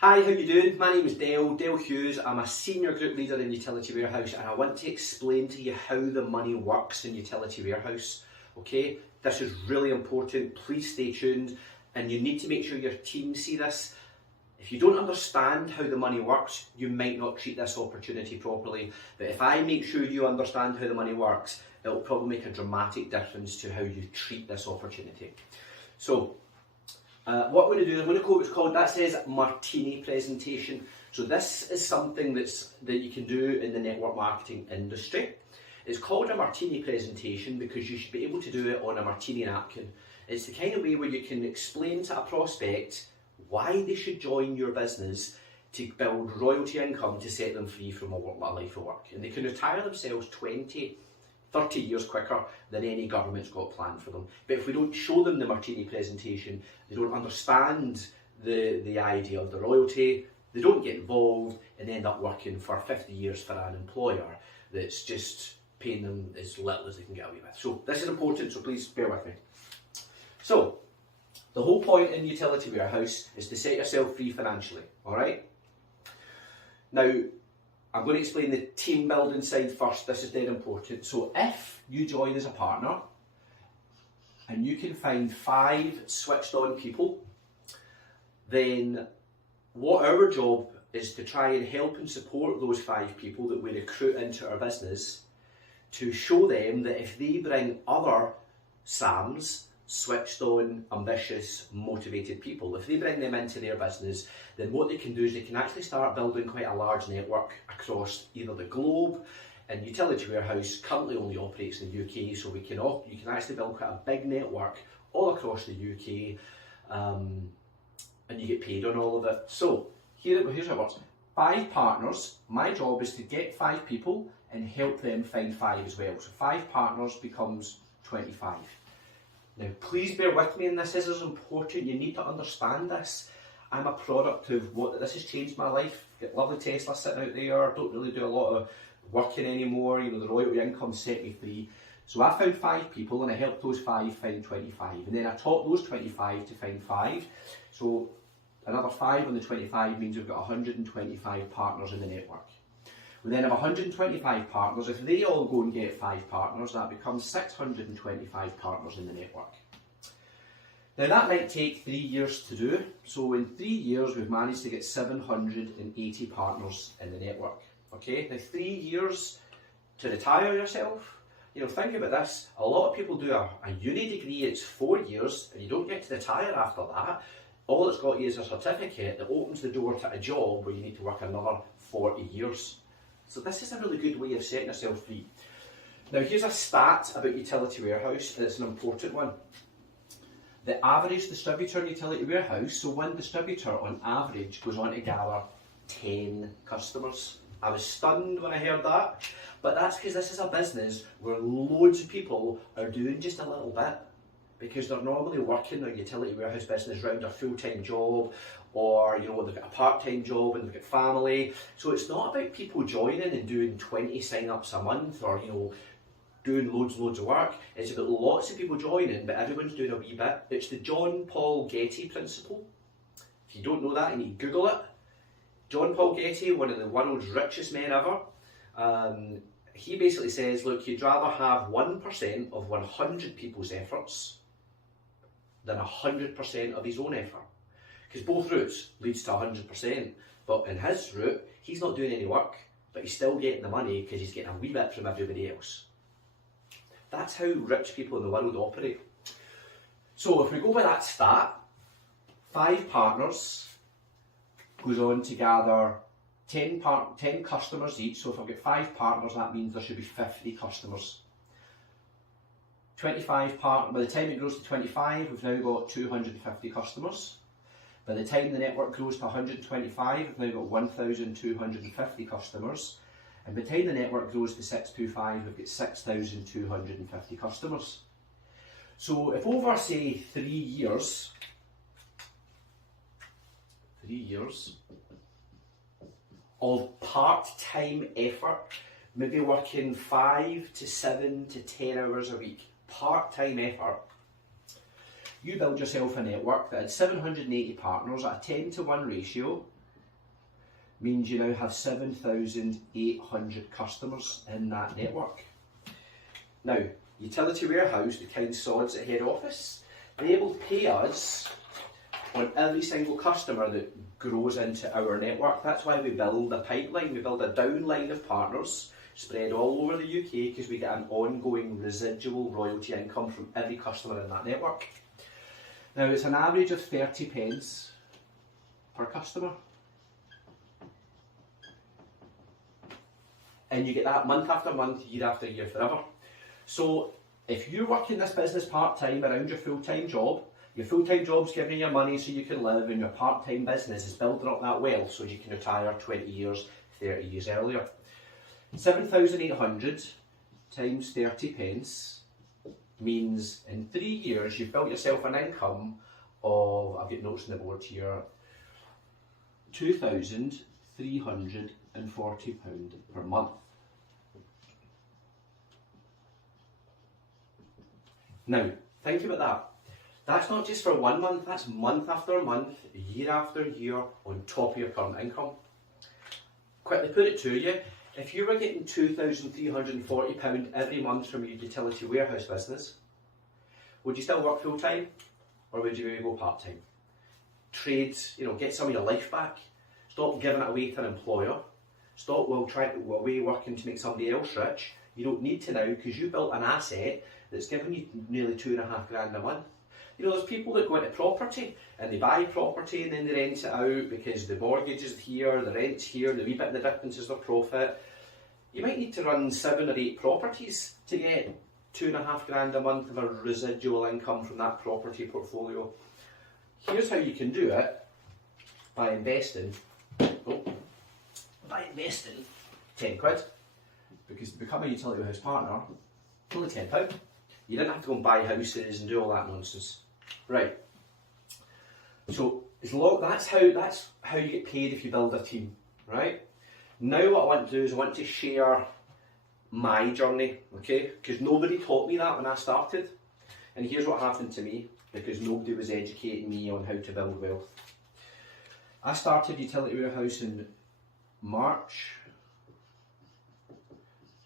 Hi, how you doing? My name is Dale Hughes. I'm a senior group leader in Utility Warehouse and I want to explain to you how the money works in Utility Warehouse. Okay, this is really important. Please stay tuned and you need to make sure your team see this. If you don't understand how the money works, you might not treat this opportunity properly. But if I make sure you understand how the money works, it will probably make a dramatic difference to how you treat this opportunity. So, what I'm going to do is I'm going to go what's called, that says Martini presentation. So this is something that you can do in the network marketing industry. It's called a Martini presentation because you should be able to do it on a Martini napkin. It's the kind of way where you can explain to a prospect why they should join your business to build royalty income to set them free from a life of work. And they can retire themselves 20, 30 years quicker than any government's got planned for them. But if we don't show them the Martini presentation, they don't understand the idea of the royalty, they don't get involved and end up working for 50 years for an employer that's just paying them as little as they can get away with. So this is important, so please bear with me. So, the whole point in Utility Warehouse is to set yourself free financially, alright? Now, I'm going to explain the team building side first. This is dead important. So if you join as a partner and you can find 5 switched on people, then what our job is to try and help and support those 5 people that we recruit into our business to show them that if they bring other SAMs, switched on, ambitious, motivated people, if they bring them into their business, then what they can do is they can actually start building quite a large network across either the globe. And Utility Warehouse currently only operates in the UK, so you can actually build quite a big network all across the UK, and you get paid on all of it. So here's how it works. 5 partners. My job is to get 5 people and help them find 5 as well. So 5 partners becomes 25. Now, please bear with me, and this is important. You need to understand this. I'm a product of this has changed my life. Got lovely Tesla sitting out there. Don't really do a lot of working anymore. You know, the royalty income set me free. So I found 5 people, and I helped those 5 find 25. And then I taught those 25 to find 5. So another 5 on the 25 means we've got 125 partners in the network. We then have 125 partners. If they all go and get 5 partners, that becomes 625 partners in the network. Now that might take 3 years to do. So in 3 years, we've managed to get 780 partners in the network. Okay, now 3 years to retire yourself. You know, think about this. A lot of people do a uni degree, it's 4 years, and you don't get to retire after that. All it's got is a certificate that opens the door to a job where you need to work another 40 years. So this is a really good way of setting yourself free. Now here's a stat about Utility Warehouse, and it's an important one. The average distributor in Utility Warehouse, so one distributor on average goes on to gather 10 customers. I was stunned when I heard that, but that's because this is a business where loads of people are doing just a little bit, because they're normally working their Utility Warehouse business around a full-time job, or you know, they've got a part-time job and they've got family. So it's not about people joining and doing 20 sign-ups a month, or you know, doing loads of work. It's about lots of people joining, but everyone's doing a wee bit. It's the John Paul Getty principle. If you don't know that, you need to Google it. John Paul Getty, one of the world's richest men ever, he basically says, look, you'd rather have 1% of 100 people's efforts than 100% of his own effort. Because both routes leads to 100%, but in his route, he's not doing any work, but he's still getting the money because he's getting a wee bit from everybody else. That's how rich people in the world operate. So if we go by that stat, 5 partners goes on to gather 10 customers each. So if I've got 5 partners, that means there should be 50 customers. 25 partners, by the time it grows to 25, we've now got 250 customers. By the time the network grows to 125, we've now got 1,250 customers. And by the time the network grows to 625, we've got 6,250 customers. So if over, say, 3 years of part-time effort, maybe working 5 to 7 to 10 hours a week, part-time effort, you build yourself a network that had 780 partners at a 10-to-1 ratio, means you now have 7,800 customers in that network. Now, Utility Warehouse, the kind sods at head office, they will pay us on every single customer that grows into our network. That's why we build a pipeline, we build a downline of partners spread all over the UK, because we get an ongoing residual royalty income from every customer in that network. Now, it's an average of 30 pence per customer. And you get that month after month, year after year, forever. So if you're working this business part-time around your full-time job's giving you your money so you can live, and your part-time business is building up that wealth so you can retire 20 years, 30 years earlier. 7,800 times 30 pence means in 3 years you've built yourself an income of, I've got notes on the board here, £2,340 per month. Now, think about that. That's not just for 1 month, that's month after month, year after year, on top of your current income. Quickly put it to you, if you were getting £2,340 every month from your utility warehouse business, would you still work full time, or would you maybe go part time? Trades, get some of your life back. Stop giving it away to an employer. Stop away working to make somebody else rich. You don't need to now, because you built an asset that's giving you nearly £2,500 a month. There's people that go into property and they buy property and then they rent it out because the mortgage is here, the rent's here, the wee bit of the difference is their profit. You might need to run 7 or 8 properties to get £2,500 a month of a residual income from that property portfolio. Here's how you can do it: by investing 10 quid, because to become a utility house partner, it's only £10. You didn't have to go and buy houses and do all that nonsense. Right. So that's how you get paid if you build a team, right? Now what I want to do is I want to share my journey, okay? Because nobody taught me that when I started. And here's what happened to me, because nobody was educating me on how to build wealth. I started Utility Warehouse in March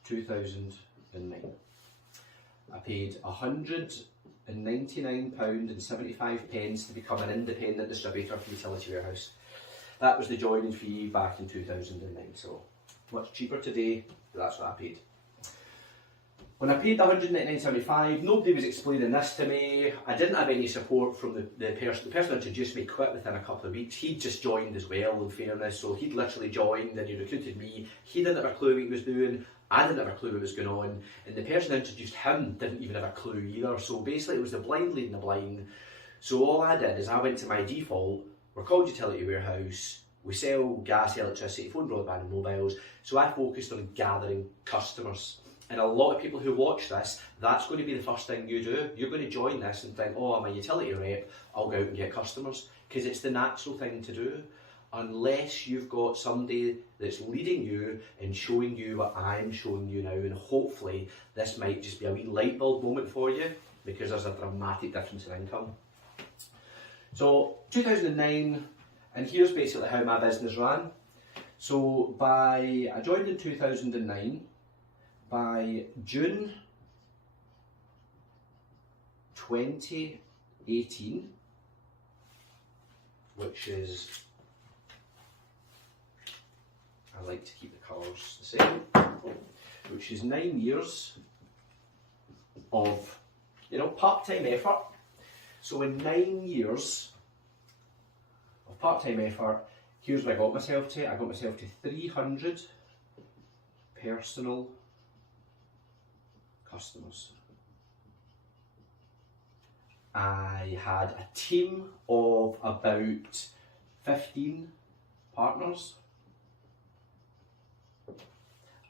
2009. I paid £199.75 to become an independent distributor for Utility Warehouse. That was the joining fee back in 2009, so much cheaper today, but that's what I paid. When I paid the £199.75, nobody was explaining this to me. I didn't have any support from the person. The person who introduced me quit within a couple of weeks. He'd just joined as well, in fairness, so he'd literally joined and he recruited me. He didn't have a clue what he was doing. I didn't have a clue what was going on, and the person who introduced him didn't even have a clue either. So basically it was the blind leading the blind. So all I did is I went to my default. We're called Utility Warehouse. We sell gas, electricity, phone, broadband and mobiles. So I focused on gathering customers. And a lot of people who watch this, that's going to be the first thing you do. You're going to join this and think, oh, I'm a utility rep, I'll go out and get customers. Because it's the natural thing to do. Unless you've got somebody that's leading you and showing you what I'm showing you now, and hopefully this might just be a wee light bulb moment for you, because there's a dramatic difference in income. So 2009, and here's basically how my business ran. So I joined in 2009, by June 2018, which is, I like to keep the colours the same, which is 9 years of part-time effort. So in 9 years of part-time effort, here's what I got myself to. I got myself to 300 personal customers. I had a team of about 15 partners,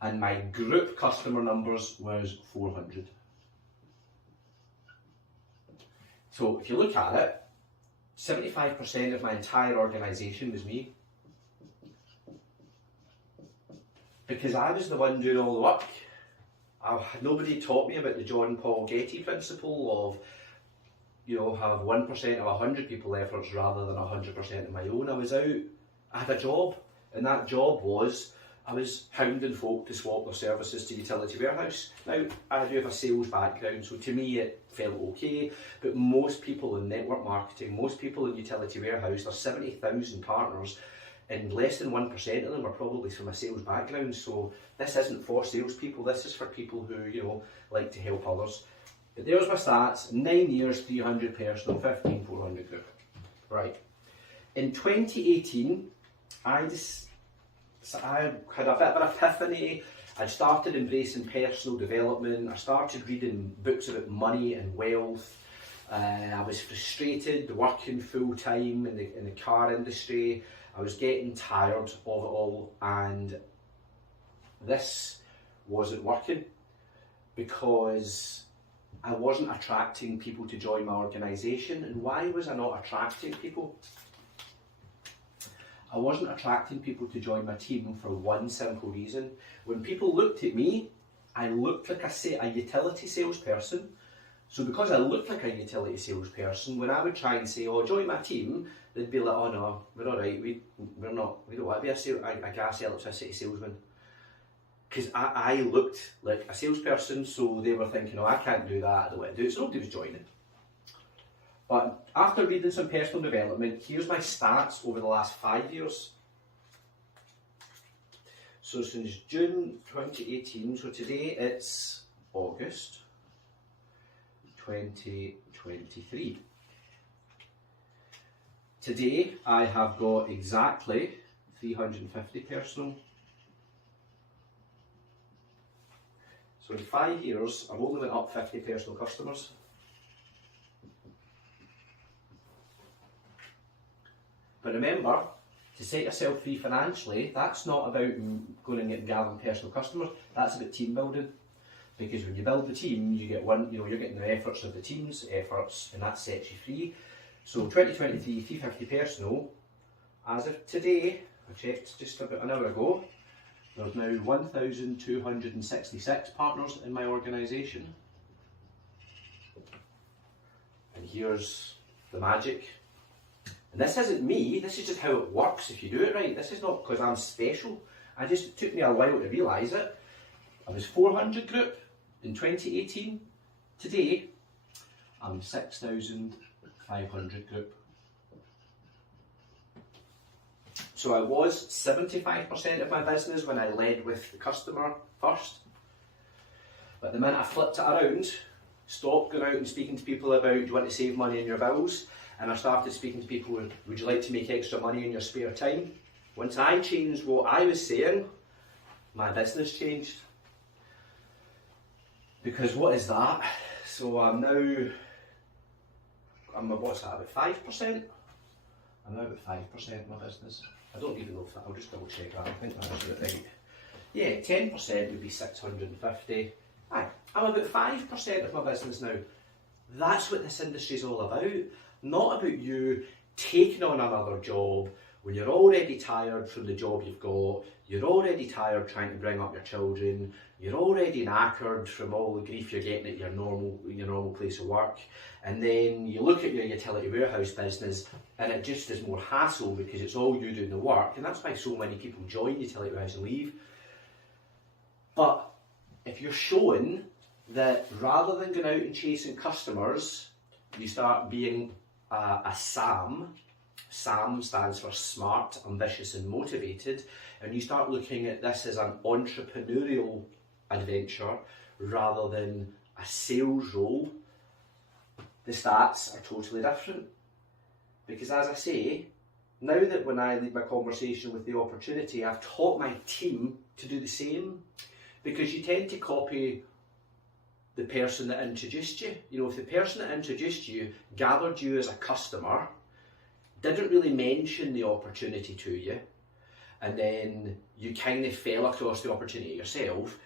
and my group customer numbers was 400. So if you look at it, 75% of my entire organisation was me. Because I was the one doing all the work. Nobody taught me about the John Paul Getty principle of, have 1% of 100 people efforts rather than 100% of my own. I was out, I had a job, And that job was, I was hounding folk to swap their services to Utility Warehouse. Now, I do have a sales background, so to me it felt okay, but most people in network marketing, most people in Utility Warehouse, there's 70,000 partners, and less than 1% of them are probably from a sales background. So this isn't for salespeople, this is for people who, you know, like to help others. But there's my stats: 9 years, 300 personal, 15, 400 group. Right. In 2018, I had a bit of an epiphany. I'd started embracing personal development. I started reading books about money and wealth. I was frustrated working full time in the car industry. I was getting tired of it all, and this wasn't working because I wasn't attracting people to join my organisation. And why was I not attracting people? I wasn't attracting people to join my team for one simple reason. When people looked at me, I looked like a utility salesperson. So because I looked like a utility salesperson, when I would try and say, "Oh, join my team," they'd be like, "Oh no, we're all right. We don't want to be a gas electricity salesman." Because I looked like a salesperson, so they were thinking, "Oh, I can't do that. I don't want to do it." So nobody was joining. But after reading some personal development, here's my stats over the last 5 years. So since June 2018, so today it's August 2023. Today I have got exactly 350 personal. So in 5 years, I've only went up 50 personal customers. But remember, to set yourself free financially, that's not about going and gathering personal customers, that's about team building. Because when you build the team, you get you're getting the efforts of the team's efforts, and that sets you free. So 2023, 350 personal, as of today, I checked just about an hour ago, there's now 1,266 partners in my organisation. And here's the magic. And this isn't me, this is just how it works if you do it right. This is not because I'm special. It took me a while to realise it. I was 400 group in 2018. Today, I'm 6,500 group. So I was 75% of my business when I led with the customer first. But the minute I flipped it around, stopped going out and speaking to people about, do you want to save money on your bills? And I started speaking to people, would you like to make extra money in your spare time? Once I changed what I was saying, my business changed. Because what is that? So I'm what's that, about 5%? I'm now about 5% of my business. I don't even know if that, I'll just double check that, I think that's right. Yeah, 10% would be 650. Aye, I'm about 5% of my business now. That's what this industry is all about. Not about you taking on another job when you're already tired from the job you've got, you're already tired trying to bring up your children, you're already knackered from all the grief you're getting at your normal place of work, and then you look at your utility warehouse business and it just is more hassle because it's all you doing the work, and that's why so many people join utility warehouse and leave. But if you're showing that rather than going out and chasing customers, you start being a SAM. SAM stands for smart, ambitious and motivated, and you start looking at this as an entrepreneurial adventure rather than a sales role, the stats are totally different. Because as I say, now that when I lead my conversation with the opportunity, I've taught my team to do the same, because you tend to copy the person that introduced you. You know, if the person that introduced you gathered you as a customer, didn't really mention the opportunity to you, and then you kind of fell across the opportunity yourself,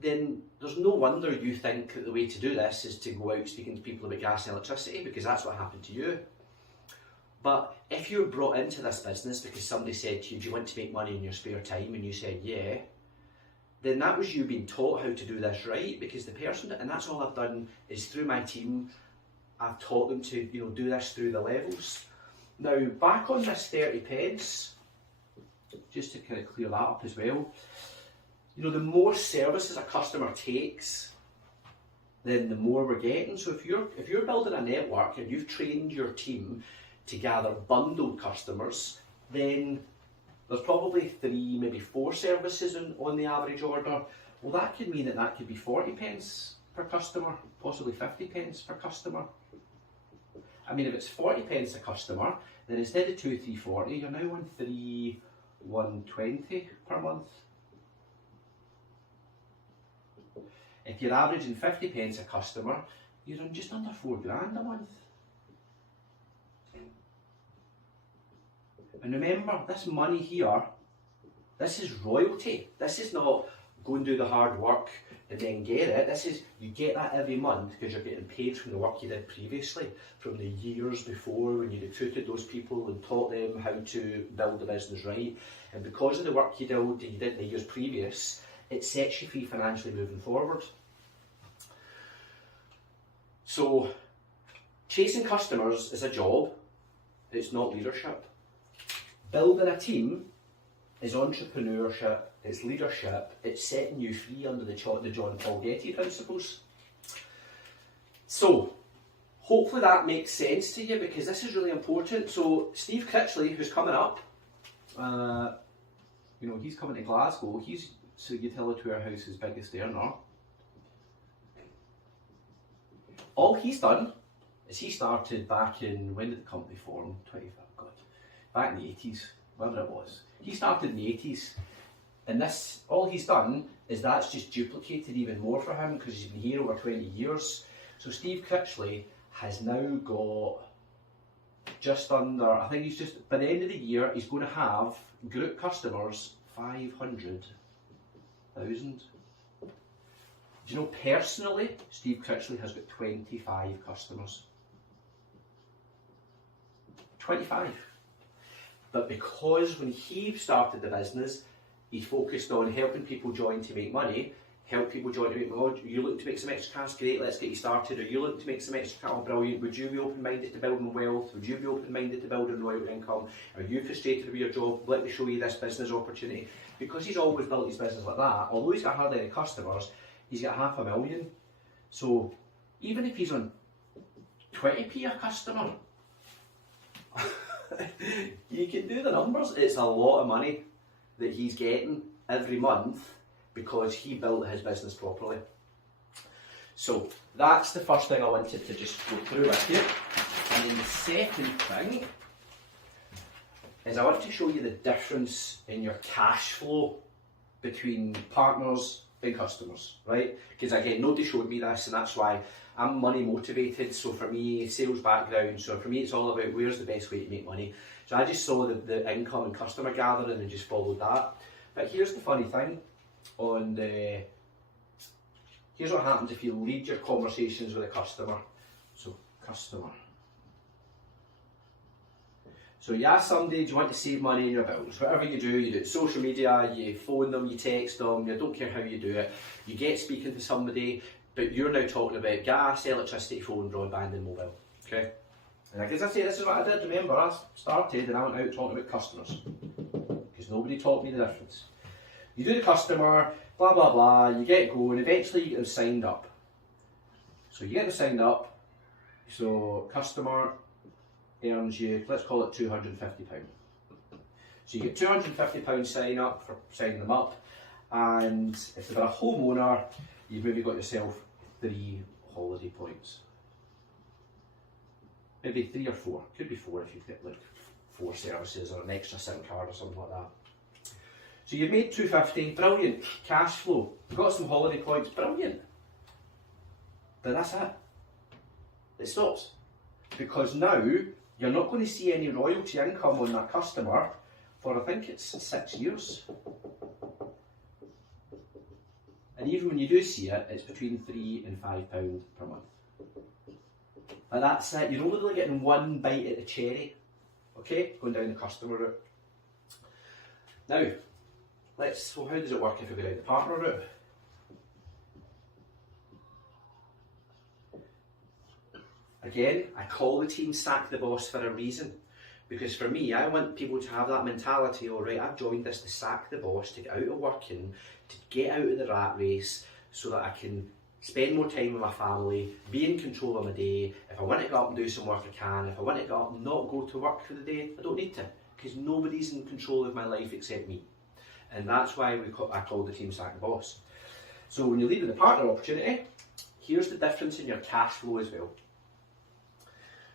then there's no wonder you think that the way to do this is to go out speaking to people about gas and electricity, because that's what happened to you. But if you're brought into this business because somebody said to you, do you want to make money in your spare time? And you said, yeah, then that was you being taught how to do this right, because the person, and that's all I've done is through my team, I've taught them to, you know, do this through the levels. Now, back on this 30 pence, just to kind of clear that up as well. You know, the more services a customer takes, then the more we're getting. So if you're building a network and you've trained your team to gather bundled customers, then there's probably 3, maybe 4 services on the average order. Well, that could mean that could be 40 pence per customer, possibly 50 pence per customer. I mean, if it's 40 pence a customer, then instead of 2, 3, 40, you're now on 3, 120 per month. If you're averaging 50 pence a customer, you're on just under 4 grand a month. And remember, this money here, this is royalty. This is not go and do the hard work and then get it. This is, you get that every month because you're getting paid from the work you did previously, from the years before when you recruited those people and taught them how to build the business right. And because of the work you did in the years previous, it sets you free financially moving forward. So, chasing customers is a job, it's not leadership. Building a team is entrepreneurship, it's leadership, it's setting you free under the John Paul Getty principles. So, hopefully that makes sense to you because this is really important. So, Steve Critchley, who's coming up, you know, he's coming to Glasgow, he's Utility Warehouse's biggest earner. All he's done is he started back in, when did the company form? Back in the 80s, whatever it was. He started in the 80s, and this, all he's done is that's just duplicated even more for him because he's been here over 20 years. So Steve Critchley has now got just under, I think he's just, by the end of the year, he's going to have group customers 500,000. Do you know, personally, Steve Critchley has got 25 customers. 25. But because when he started the business, he focused on helping people join to make money, help people join to make money. You looking to make some extra cash? Great, let's get you started. Are you looking to make some extra cash? Oh, brilliant. Would you be open-minded to building wealth? Would you be open-minded to building royal income? Are you frustrated with your job? Let me show you this business opportunity. Because he's always built his business like that, although he's got hardly any customers, he's got 500,000. So even if he's on 20p a customer, you can do the numbers. It's a lot of money that he's getting every month because he built his business properly. So that's the first thing I wanted to just go through with you. And then the second thing is I want to show you the difference in your cash flow between partners and customers, right? Because again, nobody showed me this, and that's why I'm money motivated. So for me, sales background, so for me it's all about where's the best way to make money. So I just saw the income and customer gathering and just followed that. But here's the funny thing, here's what happens if you lead your conversations with a customer. So customer. So you ask somebody, do you want to save money in your bills? Whatever you do it social media, you phone them, you text them, you don't care how you do it. You get speaking to somebody, but you're now talking about gas, electricity, phone, broadband and mobile, okay? And as I say, this is what I did, remember, I started and I went out talking about customers, because nobody taught me the difference. You do the customer, blah, blah, blah, you get going, eventually you get them signed up. So you get them signed up, so customer earns you, let's call it £250. So you get £250 sign up for signing them up, and if they're a homeowner, you've maybe got yourself 3 holiday points. Maybe 3 or 4, could be 4 if you get like 4 services or an extra SIM card or something like that. So you've made £250, brilliant, cash flow, got some holiday points, brilliant. But that's it. It stops. Because now, you're not going to see any royalty income on that customer for I think it's 6 years. And even when you do see it, it's between £3 and £5 per month. And that's it, you're only really getting one bite at the cherry, okay, going down the customer route. Now, so how does it work if we go down the partner route? Again, I call the team Sack the Boss for a reason, Because for me, I want people to have that mentality, all right, I've joined this to sack the boss, to get out of working, to get out of the rat race so that I can spend more time with my family, be in control of my day. If I want to go up and do some work, I can. If I want to go up and not go to work for the day, I don't need to, because nobody's in control of my life except me. And that's why I call the team Sack the Boss. So when you leave with the partner opportunity, here's the difference in your cash flow as well.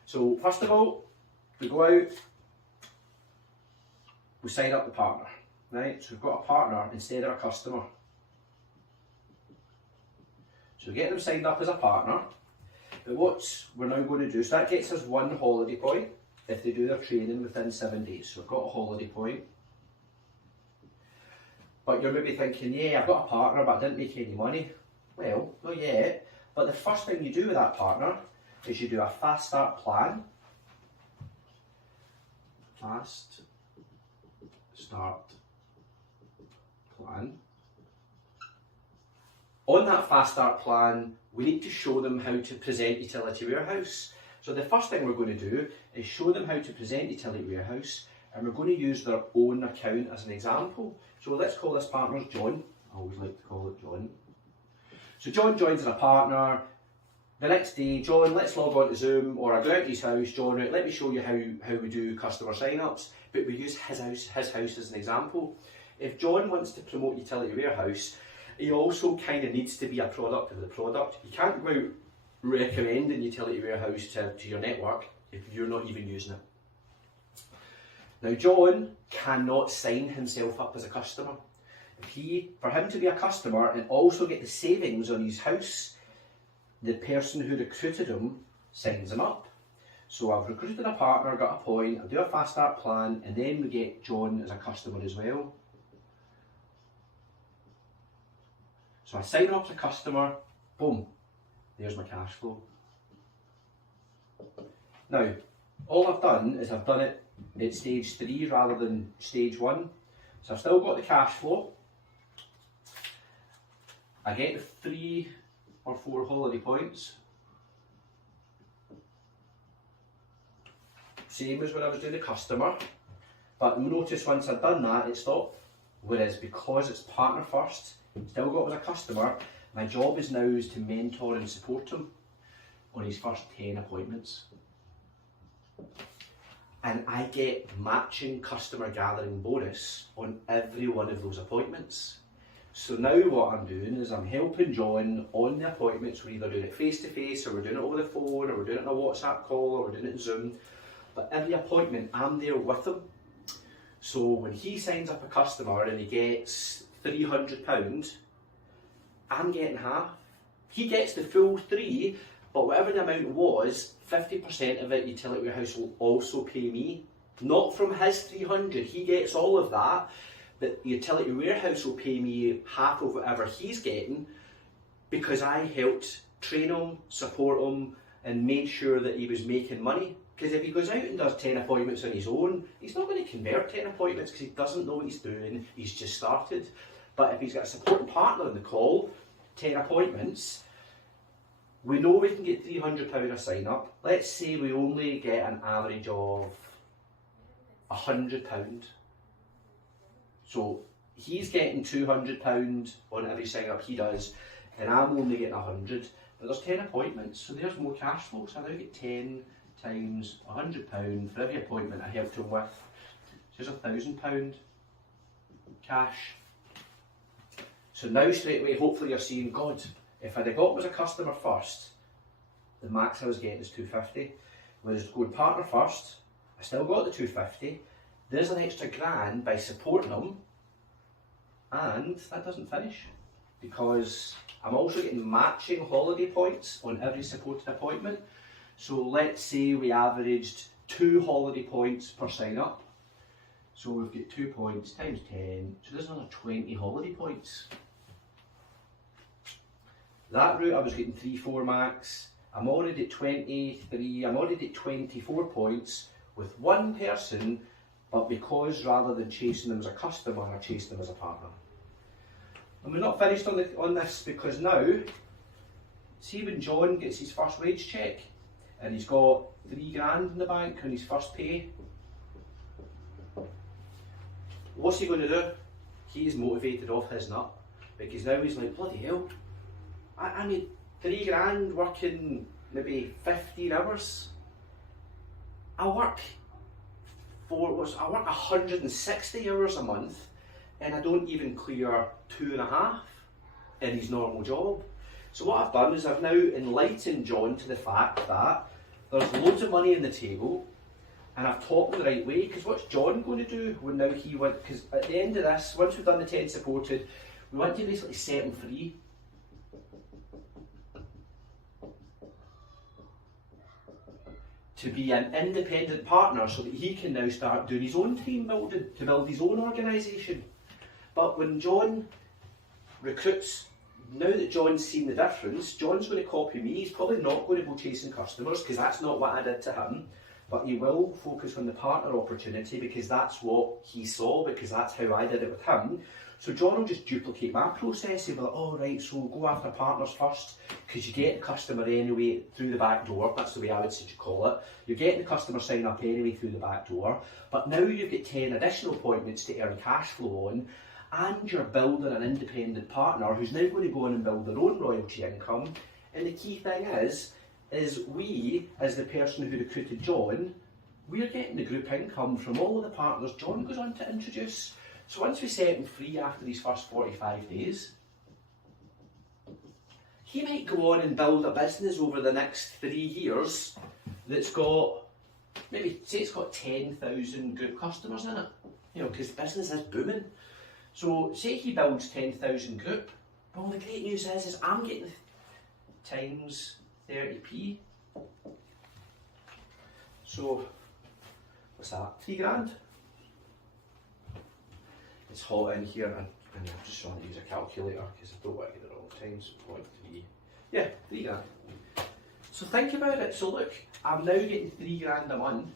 So first of all, we go out, we sign up the partner, right? So we've got a partner instead of a customer. So we get them signed up as a partner, but what we're now going to do, so that gets us 1 holiday point if they do their training within 7 days. So we've got a holiday point. But you're maybe thinking, yeah, I've got a partner, but I didn't make any money. Well, not yet. But the first thing you do with that partner is you do a fast start plan. Fast start plan. On that fast start plan, we need to show them how to present Utility Warehouse. So the first thing we're going to do is show them how to present Utility Warehouse, and we're going to use their own account as an example. So let's call this partner John. I always like to call it John. So John joins as a partner. The next day, John, let's log on to Zoom, or I go out to his house, John, right, let me show you how we do customer sign-ups, but we use his house as an example. If John wants to promote Utility Warehouse, he also kind of needs to be a product of the product. You can't go out recommending Utility Warehouse to your network if you're not even using it. Now, John cannot sign himself up as a customer. For him to be a customer and also get the savings on his house, the person who recruited him signs him up. So I've recruited a partner, got a point, I'll do a fast start plan, and then we get John as a customer as well. So I sign him up as a customer, boom, there's my cash flow. Now, all I've done is I've done it at stage 3 rather than stage 1. So I've still got the cash flow. I get the 3 or 4 holiday points. Same as when I was doing the customer. But notice once I've done that, it stopped. Whereas because it's partner first, still got as a customer, my job is now is to mentor and support him on his first 10 appointments. And I get matching customer gathering bonus on every one of those appointments. So now what I'm doing is I'm helping John on the appointments. We're either doing it face to face, or we're doing it over the phone, or we're doing it on a WhatsApp call, or we're doing it in Zoom. But every appointment, I'm there with him. So when he signs up a customer and he gets £300, I'm getting half. He gets the full 3, but whatever the amount was, 50% of it Utility Warehouse will also pay me. Not from his 300, he gets all of that, but Utility Warehouse will pay me half of whatever he's getting because I helped train him, support him, and made sure that he was making money. Because if he goes out and does 10 appointments on his own, he's not going to convert 10 appointments because he doesn't know what he's doing, he's just started. But if he's got a supporting partner on the call, 10 appointments, we know we can get £300 a sign up. Let's say we only get an average of £100. So he's getting £200 on every sign up he does, and I'm only getting 100. But there's 10 appointments, so there's more cash flow. So I now get 10 times £100 for every appointment I helped him with. So there's £1,000 cash. So now straight away, hopefully you're seeing, God, if I'd have got him as a customer first, the max I was getting is £250. Whereas going partner first, I still got the £250. There's an extra grand by supporting them, and that doesn't finish because I'm also getting matching holiday points on every supported appointment. So let's say we averaged 2 holiday points per sign up. So we've got 2 points times 10, so there's another 20 holiday points. That route I was getting 3-4 max. I'm already at 23, I'm already at 24 points with one person, but because rather than chasing them as a customer, I chased them as a partner. And we're not finished on this because now, see when John gets his first wage check and he's got £3 grand in the bank on his first pay, What's he going to do? He's motivated off his nut, because now he's like, bloody hell, I made £3 working maybe 15 hours. I work 160 hours a month, and I don't even clear 2.5 in his normal job. So what I've done is I've now enlightened John to the fact that there's loads of money on the table, and I've taught him the right way. Because what's John going to do when now he went? Because at the end of this, once we've done the 10 supported, we want to basically set him free. To be an independent partner, so that he can now start doing his own team building, to build his own organisation. But when John recruits, now that John's seen the difference, John's going to copy me. He's probably not going to go chasing customers, because that's not what I did to him. But he will focus on the partner opportunity, because that's what he saw, because that's how I did it with him. So John will just duplicate my process. He'll be like, oh right, so we'll go after partners first, because you get the customer anyway through the back door. That's the way I would call it. You're getting the customer sign up anyway through the back door. But now you've got 10 additional appointments to earn cash flow on, and you're building an independent partner who's now going to go in and build their own royalty income. And the key thing is we, as the person who recruited John, we're getting the group income from all of the partners John goes on to introduce. So once we set him free after these first 45 days, he might go on and build a business over the next 3 years that's got, maybe say it's got 10,000 group customers in it, you know, because business is booming. So say he builds 10,000 group, well the great news is I'm getting times 30p. So what's that, £3,000? It's hot in here, and I'm just trying to use a calculator because I don't want to get it wrong. Times 0.3. Yeah, £3,000. So think about it. So look, I'm now getting £3,000 a month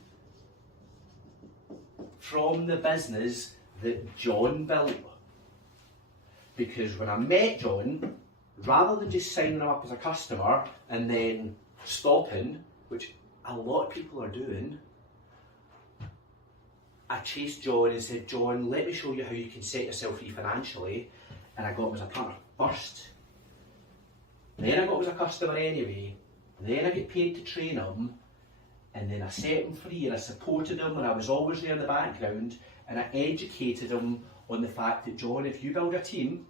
from the business that John built. Because when I met John, rather than just signing him up as a customer and then stopping, which a lot of people are doing, I chased John and said, John, let me show you how you can set yourself free financially. And I got him as a partner first. Then I got him as a customer anyway. Then I get paid to train him. And then I set him free and I supported him, and I was always there in the background, and I educated him on the fact that, John, if you build a team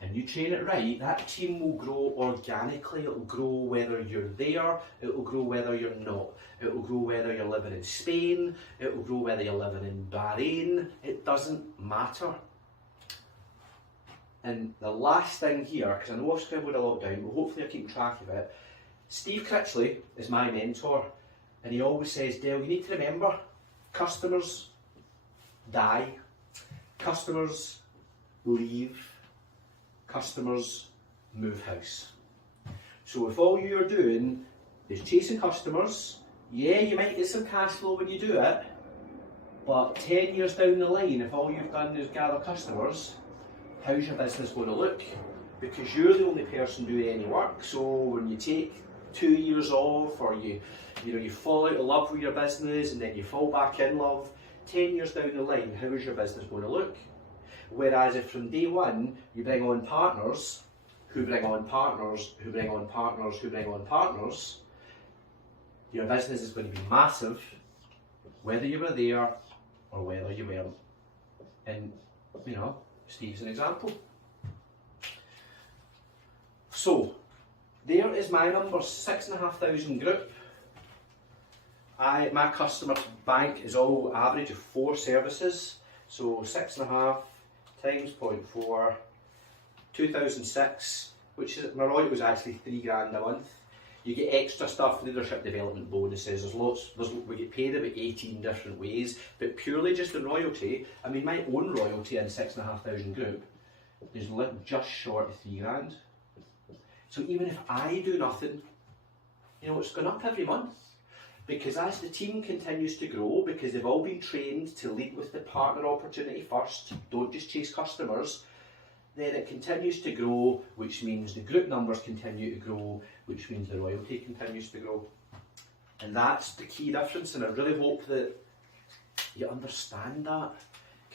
and you train it right, that team will grow organically. It will grow whether you're there, it will grow whether you're not. It will grow whether you're living in Spain, it will grow whether you're living in Bahrain. It doesn't matter. And the last thing here, because I know I've scribbled a lot down, but hopefully I keep track of it. Steve Critchley is my mentor, and he always says, Dale, you need to remember, customers die, customers leave, customers move house. So if all you're doing is chasing customers, yeah, you might get some cash flow when you do it, but 10 years down the line, if all you've done is gather customers, how's your business going to look? Because you're the only person doing any work. So when you take 2 years off, or you fall out of love with your business and then you fall back in love, 10 years down the line, how is your business going to look? Whereas if from day one you bring on partners, who bring on partners, who bring on partners, who bring on partners, your business is going to be massive, whether you were there or whether you weren't. And, Steve's an example. So, there is my number, 6,500 group. My customer bank is all average of 4 services. So 6.5 times 0.4, 2006, which is, my royalty was actually £3,000 a month. You get extra stuff, leadership development bonuses, we get paid about 18 different ways, but purely just the royalty, I mean my own royalty in 6,500 group is just short of £3,000. So even if I do nothing, it's gone up every month. Because as the team continues to grow, because they've all been trained to lead with the partner opportunity first, don't just chase customers, then it continues to grow, which means the group numbers continue to grow, which means the royalty continues to grow. And that's the key difference, and I really hope that you understand that.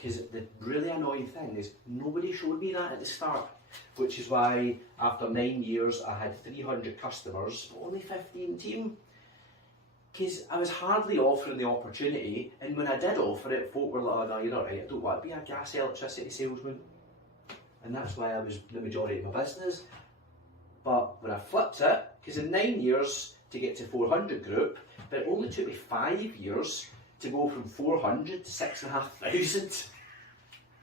Because the really annoying thing is nobody showed me that at the start, which is why after 9 years I had 300 customers, but only 15 team. Because I was hardly offering the opportunity, and when I did offer it, folk were like, "Oh, no, you're not right, I don't want to be a gas electricity salesman." And that's why I was the majority of my business. But when I flipped it, because in 9 years to get to 400 group, but it only took me 5 years to go from 400 to 6,500.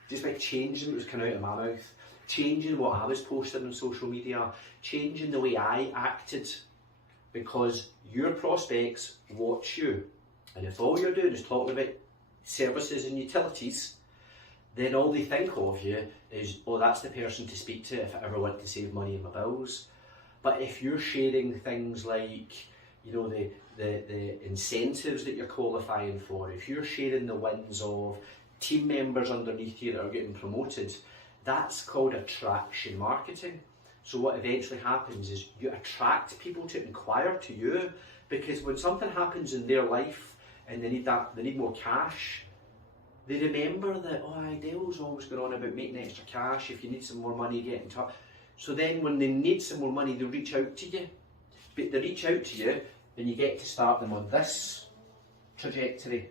Just by changing what was coming out of my mouth, changing what I was posting on social media, changing the way I acted. Because your prospects watch you. And if all you're doing is talking about services and utilities, then all they think of you is, oh, that's the person to speak to if I ever want to save money in my bills. But if you're sharing things like, you know, the incentives that you're qualifying for, if you're sharing the wins of team members underneath you that are getting promoted, that's called attraction marketing. So what eventually happens is you attract people to inquire to you, because when something happens in their life and they need more cash, they remember that, oh, Dale's always going on about making extra cash. If you need some more money, get in touch. So then when they need some more money, they reach out to you. But they reach out to you and you get to start them on this trajectory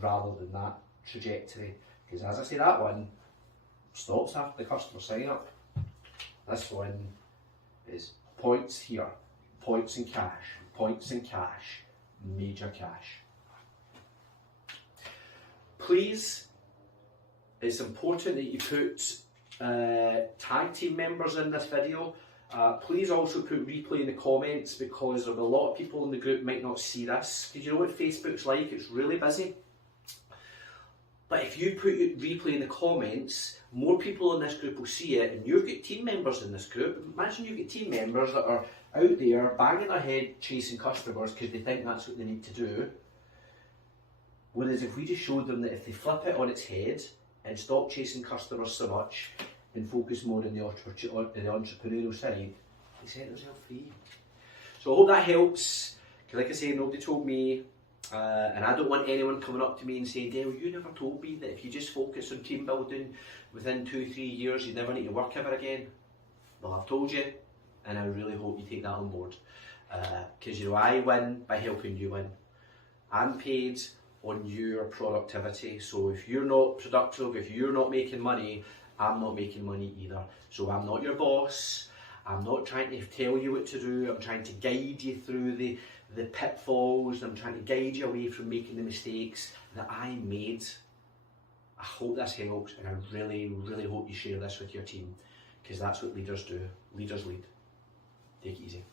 rather than that trajectory. Because as I say, that one stops after the customer sign up. This one is points here, points in cash, major cash. Please, it's important that you put tag team members in this video. Please also put replay in the comments, because a lot of people in the group might not see this. Because you know what Facebook's like, it's really busy. But if you put replay in the comments, more people in this group will see it, and you've got team members in this group. Imagine you've got team members that are out there banging their head chasing customers because they think that's what they need to do. Whereas if we just showed them that if they flip it on its head and stop chasing customers so much and focus more on the entrepreneurial side, they set themselves free. So I hope that helps, because like I say, nobody told me. And I don't want anyone coming up to me and saying, Dale, you never told me that if you just focus on team building, within 2-3 years you never need to work ever again. Well, I've told you, and I really hope you take that on board. Because you know, I win by helping you win. I'm paid on your productivity, so if you're not productive, if you're not making money, I'm not making money either. So I'm not your boss, I'm not trying to tell you what to do, I'm trying to guide you through the pitfalls, I'm trying to guide you away from making the mistakes that I made. I hope this helps, and I really, really hope you share this with your team, because that's what leaders do. Leaders lead. Take it easy.